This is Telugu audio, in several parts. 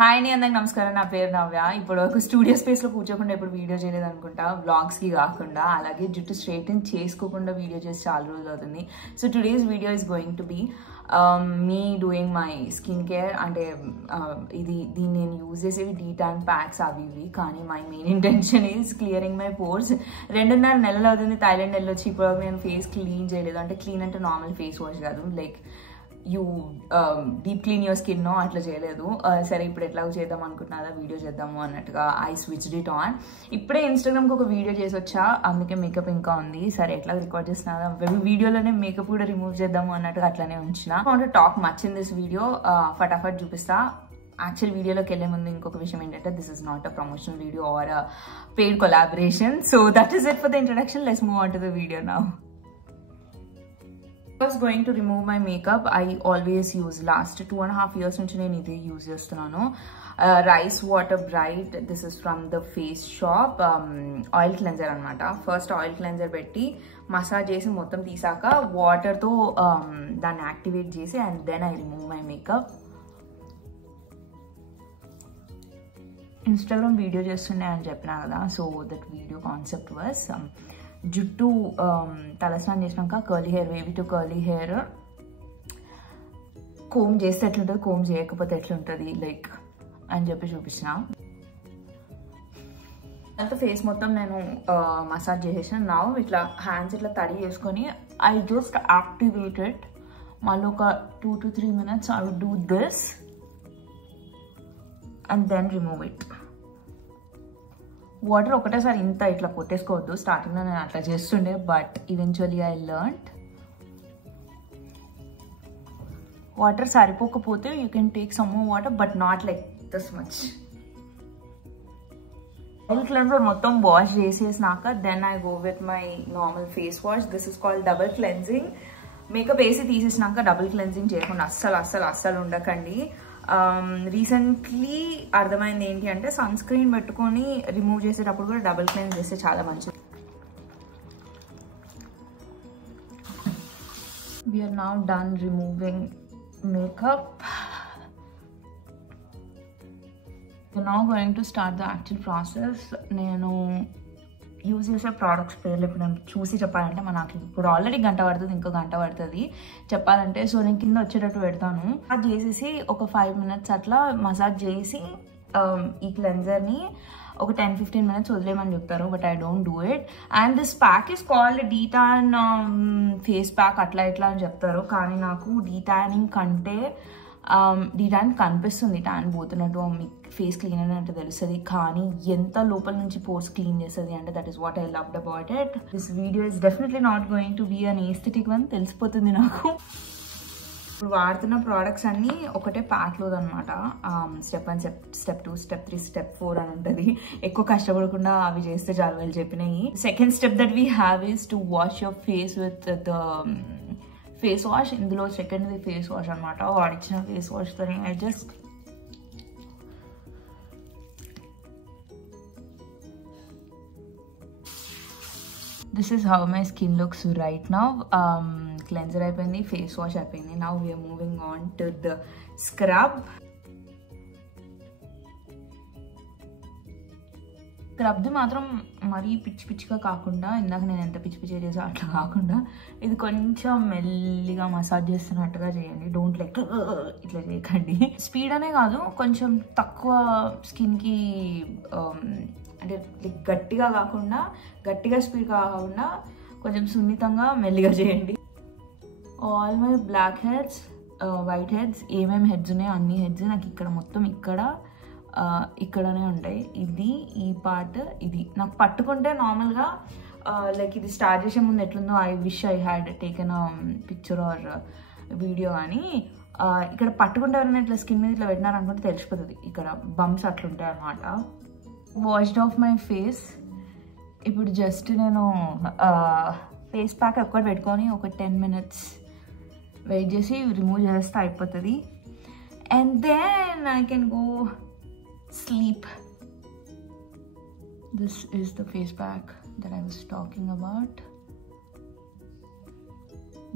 హాయ్ అండి, అందరికి నమస్కారం. నా పేరు నవ్య. ఇప్పుడు ఒక స్టూడియో స్పేస్లో కూర్చోకుండా ఇప్పుడు వీడియో చేయలేదు అనుకుంటా, వ్లాగ్స్కి కాకుండా. అలాగే జుట్టు స్ట్రైటన్ చేసుకోకుండా వీడియో చేసి చాలా రోజులు అవుతుంది. So today's video is going to be me doing my skin care. అంటే దీన్ని నేను యూజ్ చేసేవి డీటాన్ ప్యాక్స్ అవి ఇవి, కానీ my main intention is clearing my pores. 2.5 నెలలు అవుతుంది థాయిలాండ్ వెళ్ళొచ్చి. ఇప్పుడు నేను ఫేస్ క్లీన్ చేయలేదు. అంటే క్లీన్ అంటే నార్మల్ ఫేస్ వాష్ కాదు, like you deep clean your skin అట్లా చేయలేదు. సరే ఇప్పుడు ఎట్లాగో చేద్దాం అనుకుంటున్నారా, వీడియో చేద్దాము అన్నట్టుగా ఐ స్విచ్డ్ ఇట్ ఆన్. ఇప్పుడే ఇన్స్టాగ్రామ్కి ఒక వీడియో చేసి వచ్చా, అందుకే మేకప్ ఇంకా ఉంది. సరే ఎట్లా రికార్డ్ చేస్తున్నా, వీడియోలోనే మేకప్ కూడా రిమూవ్ చేద్దాము అన్నట్టుగా అట్లానే ఉంచిన. Talk much in this video, ఫటాఫట్ చూపిస్తా. యాక్చువల్ వీడియోలోకి వెళ్ళే ముందు ఇంకొక విషయం ఏంటంటే, this is not a promotional video or a paid collaboration. So that is it for the introduction. Let's move on to the video now. I was going to remove my makeup. I always use last 2.5 years nunchi nenu ide use chestunanu. Rice Water Bright. This is from the Face Shop. Oil cleanser anamata. First oil cleanser petti massage chesi mottham teesaka water tho danni activate chesi and then I remove my makeup. Instagram video chestunne ani cheppina kada. So that video concept was జుట్టు తలస్నానం చేసినాక curly hair, wavy to curly hair comb చేస్తే ఎట్లుంటుంది, కోమ్ చేయకపోతే ఎట్లుంటుంది లైక్ అని చెప్పి చూపించిన. అంత ఫేస్ మొత్తం నేను మసాజ్ చేసేసిన. నా ఇట్లా హ్యాండ్స్ ఇట్లా తడి చేసుకొని ఐ జస్ట్ యాక్టివేటెడ్. మళ్ళీ ఒక 2 to 3 minutes I would do this and then remove it. Water ఒకటేసారి ఇంత ఇట్లా కొట్టేసుకోవద్దు. స్టార్టింగ్లో నేను అట్లా చేస్తుండే, but eventually I learned water సరిపోకపోతే you can take some more water, but not like this much. Oil cleanser మొత్తం వాష్ చేసేసినాక then I go with my normal face wash. This is called double cleansing. Makeup వేసి తీసేసినాక డబుల్ క్లెన్జింగ్ చేయకుండా అస్సలు ఉండకండి. రీసెంట్లీ అర్థమైంది ఏంటి అంటే, సన్ స్క్రీన్ పెట్టుకొని రిమూవ్ చేసేటప్పుడు కూడా డబుల్ క్లెన్స్ చేస్తే చాలా మంచిది. We are now done removing makeup. We're now going to start the actual process. నేను యూజ్ చేసే ప్రోడక్ట్స్ పేర్లు ఇప్పుడు నేను చూసి చెప్పాలంటే నాకు ఇప్పుడు ఆల్రెడీ గంట పడుతుంది, ఇంకో గంట పడుతుంది చెప్పాలంటే. సో నేను కింద వచ్చేటట్టు పెడతాను. అది చేసేసి ఒక 5 minutes అట్లా మసాజ్ చేసి ఈ క్లెన్జర్ని ఒక 10-15 minutes వదిలేమని చెప్తారు, but I don't do it. And this pack is called D-Tan face pack అట్లా ఇట్లా అని చెప్తారు, కానీ నాకు డీటానింగ్ కంటే డీటాన్ కనిపిస్తుంది ట్యాన్ పోతున్నట్టు, మీ ఫేస్ క్లీన్ అంటే తెలుస్తుంది, కానీ ఎంత లోపల నుంచి పోర్స్ క్లీన్ చేస్తుంది అంటే that is what I loved about it. This video is definitely not going to be an aesthetic one, తెలిసిపోతుంది నాకు. ఇప్పుడు వాడుతున్న ప్రోడక్ట్స్ అన్నీ ఒకటే ప్యాక్లో అనమాట. స్టెప్ 1, స్టెప్ 2, స్టెప్ 3, స్టెప్ 4 అని ఉంటుంది. ఎక్కువ కష్టపడకుండా అవి చేస్తే చాలా వాళ్ళు చెప్పినాయి. Second step that we have is to wash your face with the face wash. ఇందులో సెకండ్ది ఫేస్ వాష్ అనమాట. వాడిచ్చిన ఫేస్ వాష్తో I just this is how my skin looks right now. Cleanser అయిపోయింది, ఫేస్ వాష్ అయిపోయింది. Now we are moving on to the scrub. స్క్రబ్ది మాత్రం మరీ పిచ్చిగా కాకుండా, ఇందాక నేను ఎంత పిచ్చి చేసా అట్లా కాకుండా, ఇది కొంచెం మెల్లిగా మసాజ్ చేస్తున్నట్టుగా చేయండి. డోంట్ లైక్ ఇట్లా చేయకండి. స్పీడ్ అనే కాదు, కొంచెం తక్కువ స్కిన్కి అంటే గట్టిగా కాకుండా, గట్టిగా స్పీడ్ కాకుండా కొంచెం సున్నితంగా మెల్లిగా చేయండి. All my blackheads, whiteheads, ఏమేమి హెడ్స్ ఉన్నాయో అన్ని హెడ్స్ నాకు ఇక్కడ మొత్తం ఇక్కడనే ఉంటాయి. ఇది ఈ పార్ట్, ఇది నాకు పట్టుకుంటే నార్మల్గా లైక్ ఇది స్టార్ట్ చేసే ముందు ఎట్లుందో I wish I had taken picture or video. అని ఇక్కడ పట్టుకుంటే ఎవరైనా ఇట్లా స్కిన్ మీద ఇట్లా పెట్టినారనుకుంటే తెలిసిపోతుంది, ఇక్కడ బంప్స్ అట్లుంటాయి అనమాట. Washed of my face. ఇప్పుడు జస్ట్ నేను ఫేస్ ప్యాక్ ఒక్కటి పెట్టుకొని ఒక 10 minutes వెయిట్ చేసి రిమూవ్ చేస్తే అయిపోతుంది. And then I can go sleep. This is the face pack that I was talking about.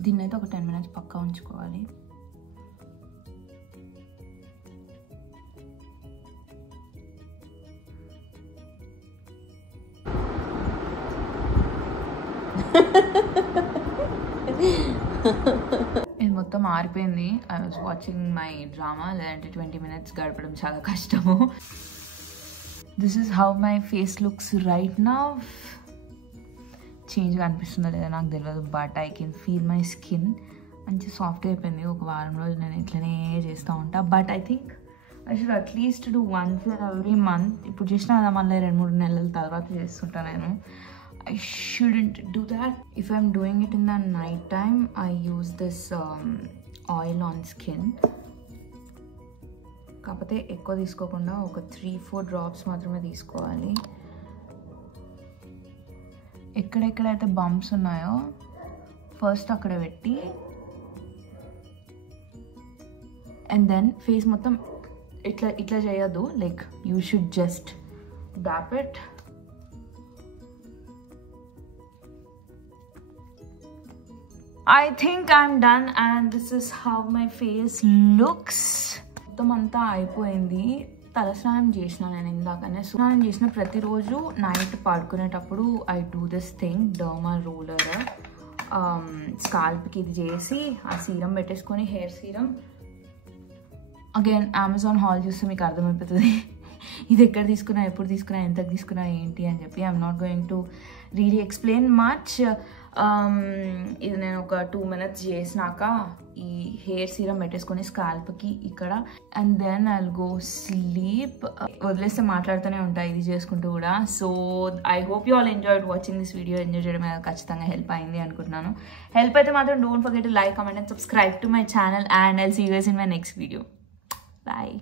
దీన్నైతే ఒక 10 minutes పక్కా ఉంచుకోవాలి. ఇది మొత్తం ఆరిపోయింది. I was watching my drama, లేదంటే 20 minutes గడపడం చాలా కష్టము. This is how my face looks right now. చేంజ్గా అనిపిస్తుందో లేదో నాకు తెలియదు, but I can feel my skin మంచి సాఫ్ట్ అయిపోయింది. ఒక వారం రోజులు నేను ఇట్లనే చేస్తూ ఉంటా. But I think I should at least do once in every month. ఇప్పుడు చేసినా కదా, మళ్ళీ 2-3 నెలల తర్వాత చేస్తుంటా నేను. I shouldn't do that. If I'm doing it in the night time, I use this oil on skin. కాకపోతే ఎక్కువ తీసుకోకుండా ఒక 3-4 drops మాత్రమే తీసుకోవాలి. ఎక్కడెక్కడైతే బంప్స్ ఉన్నాయో ఫస్ట్ అక్కడ పెట్టి, అండ్ దెన్ ఫేస్ మొత్తం ఇట్లా చేయొద్దు. Like you should just dab it. I think I'm done and this is how my face looks. మొత్తం అంతా అయిపోయింది. తలస్నానం చేసిన నేను ఇందాకనే. స్నానం చేసిన ప్రతిరోజు నైట్ పడుకునేటప్పుడు I do this thing, derma roller. స్కాల్ప్కి ఇది చేసి ఆ సీరం పెట్టేసుకొని, hair serum. Again Amazon haul చూస్తే మీకు అర్థమైపోతుంది ఇది ఎక్కడ తీసుకున్నా, ఎప్పుడు తీసుకున్నా, ఎంతకు తీసుకున్నా ఏంటి అని చెప్పి. I'm not going to really explain much. ఇది నేను ఒక 2 minutes చేసినాక ఈ హెయిర్ సీరం పెట్టేసుకొని స్కాల్ప్కి ఇక్కడ, and then I'll go sleep. వదిలేస్తే మాట్లాడుతూనే ఉంటాయి ఇది చేసుకుంటూ కూడా. So I hope you all enjoyed watching this video. Enjoy చేయడం ఖచ్చితంగా హెల్ప్ అయింది అనుకుంటున్నాను. హెల్ప్ అయితే మాత్రం don't forget to like, comment and subscribe to my channel, and I'll see you guys in my next video. Bye.